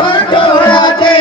பட்டோராதே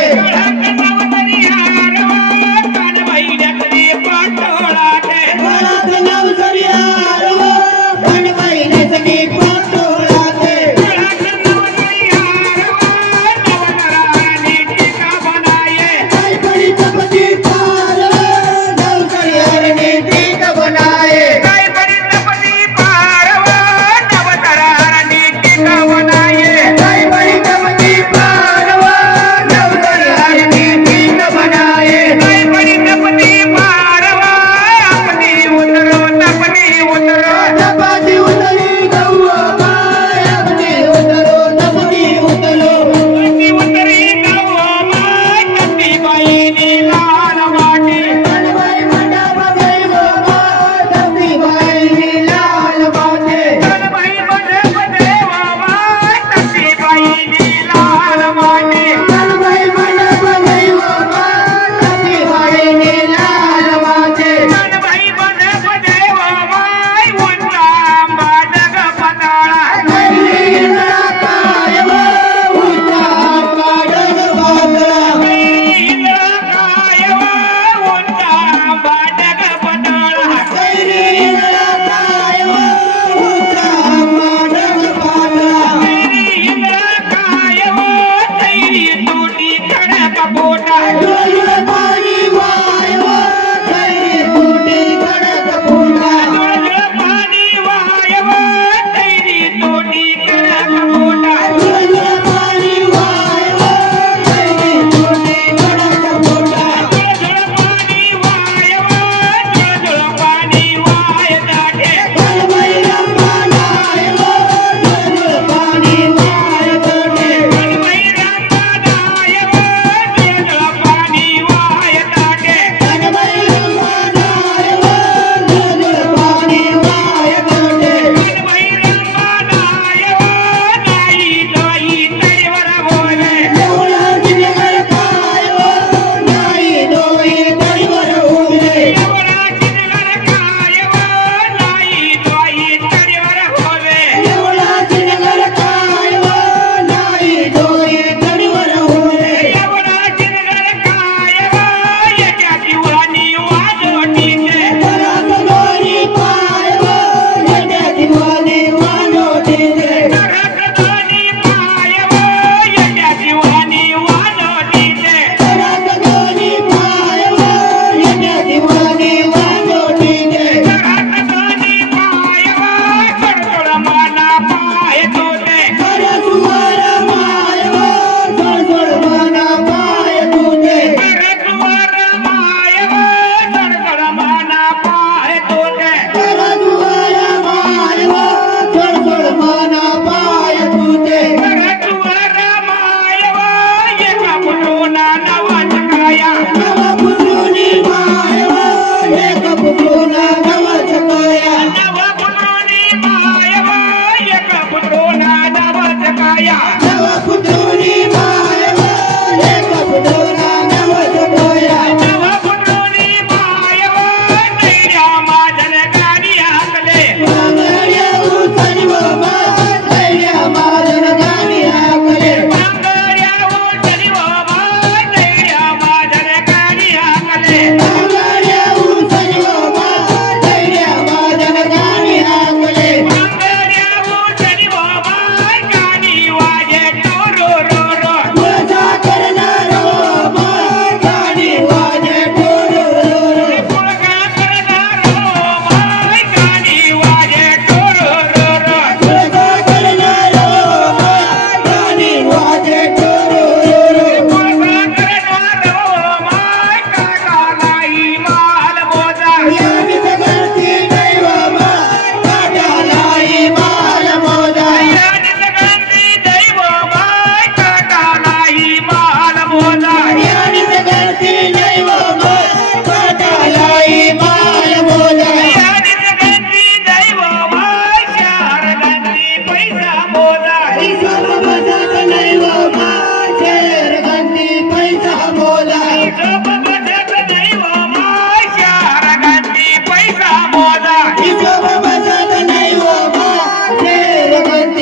Jaya.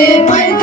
in my